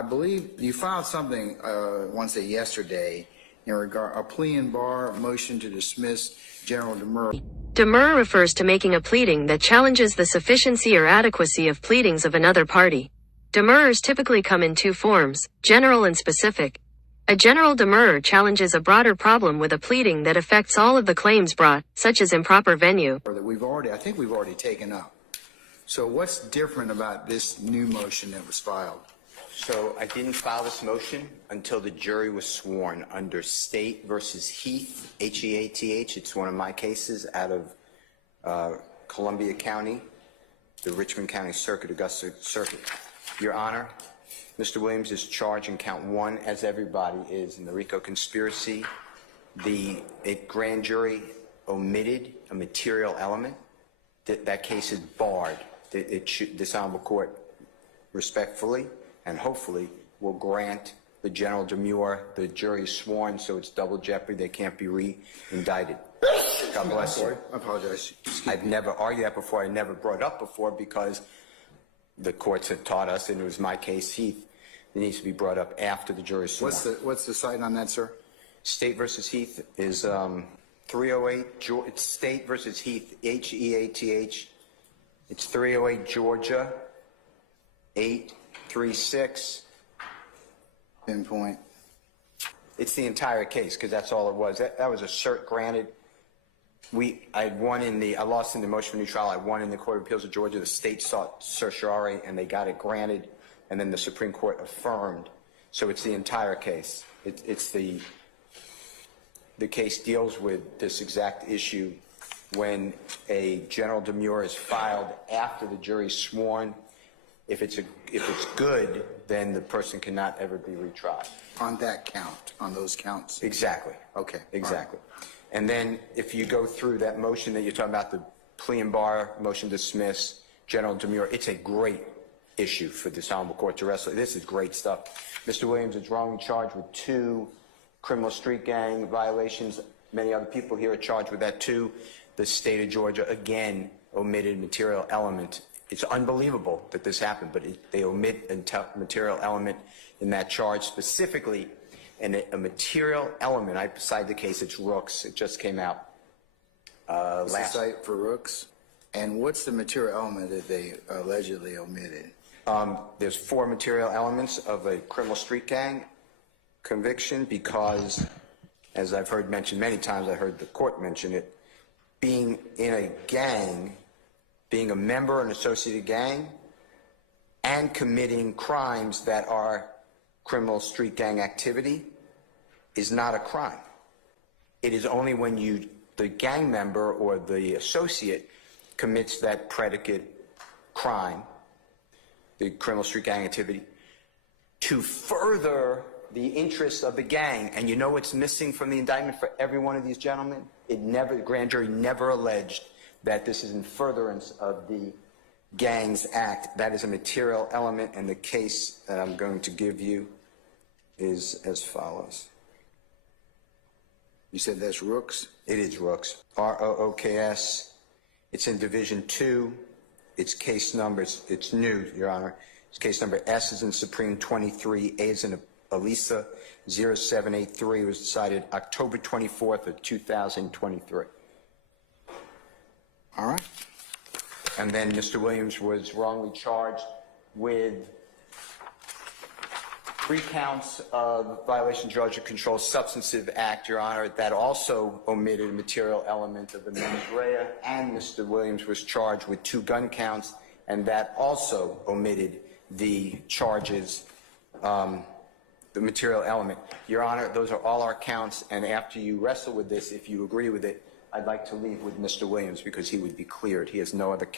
I believe you filed something, I want to say yesterday, in regard a plea and bar motion to dismiss General Demur. Demur refers to making a pleading that challenges the sufficiency or adequacy of pleadings of another party. Demurrers typically come in two forms, general and specific. A general demurrer challenges a broader problem with a pleading that affects all of the claims brought, such as improper venue. That I think we've already taken up. So what's different about this new motion that was filed? So I didn't file this motion until the jury was sworn under State versus Heath, H-E-A-T-H. It's one of my cases out of Columbia County, the Richmond County Circuit, Augusta Circuit. Your Honor, Mr. Williams is charged in count 1, as everybody is, in the Rico conspiracy. The grand jury omitted a material element. That case is barred. This honorable court respectfully and hopefully will grant the general demur. The jury is sworn, so it's double jeopardy. They can't be re-indicted. God bless you. I apologize. I've never argued that before. I never brought it up before because the courts have taught us, and it was my case, Heath. It needs to be brought up after the jury is sworn. What's the cite on that, sir? State versus Heath is 308. It's State versus Heath, H-E-A-T-H. It's 308 Georgia, 836. Pinpoint. It's the entire case because that's all it was. That was a cert granted. I lost in the motion for new trial. I won in the Court of Appeals of Georgia. The state sought certiorari and they got it granted, and then the Supreme Court affirmed. So it's the entire case. It's the case deals with this exact issue. When a general demur is filed after the jury is sworn, if it's good, then the person cannot ever be retried. On that count, on those counts? Exactly. Okay. Exactly. And then if you go through that motion that you're talking about, the plea and bar, motion to dismiss, general demur, it's a great issue for this honorable court to wrestle. This is great stuff. Mr. Williams is wrongly charged with 2 criminal street gang violations. Many other people here are charged with that too. The state of Georgia, again, omitted material element. It's unbelievable that this happened, but they omit a material element in that charge specifically. And a material element, I cite the case, it's Rooks. It just came out last. Cite for Rooks. And what's the material element that they allegedly omitted? There's 4 material elements of a criminal street gang conviction because, as I've heard mentioned many times, I heard the court mention it, being in a gang, being a member of an associated gang, and committing crimes that are criminal street gang activity is not a crime. It is only when the gang member or the associate commits that predicate crime, the criminal street gang activity, to further the interests of the gang. And you know what's missing from the indictment for every one of these gentlemen? The grand jury never alleged that this is in furtherance of the Gangs Act. That is a material element, and the case that I'm going to give you is as follows. You said that's Rooks? It is Rooks. R-O-O-K-S. It's in Division 2. Its case number, it's new, Your Honor. It's case number S is in Supreme 23, A is in Elisa 0783. It was decided October 24th of 2023. All right. And then Mr. Williams was wrongly charged with 3 counts of violation of Georgia Controlled Substances Act, Your Honor. That also omitted a material element of the mens rea, and Mr. Williams was charged with 2 gun counts, and that also omitted the charges, the material element. Your Honor, those are all our counts, and after you wrestle with this, if you agree with it, I'd like to leave with Mr. Williams because he would be cleared. He has no other count.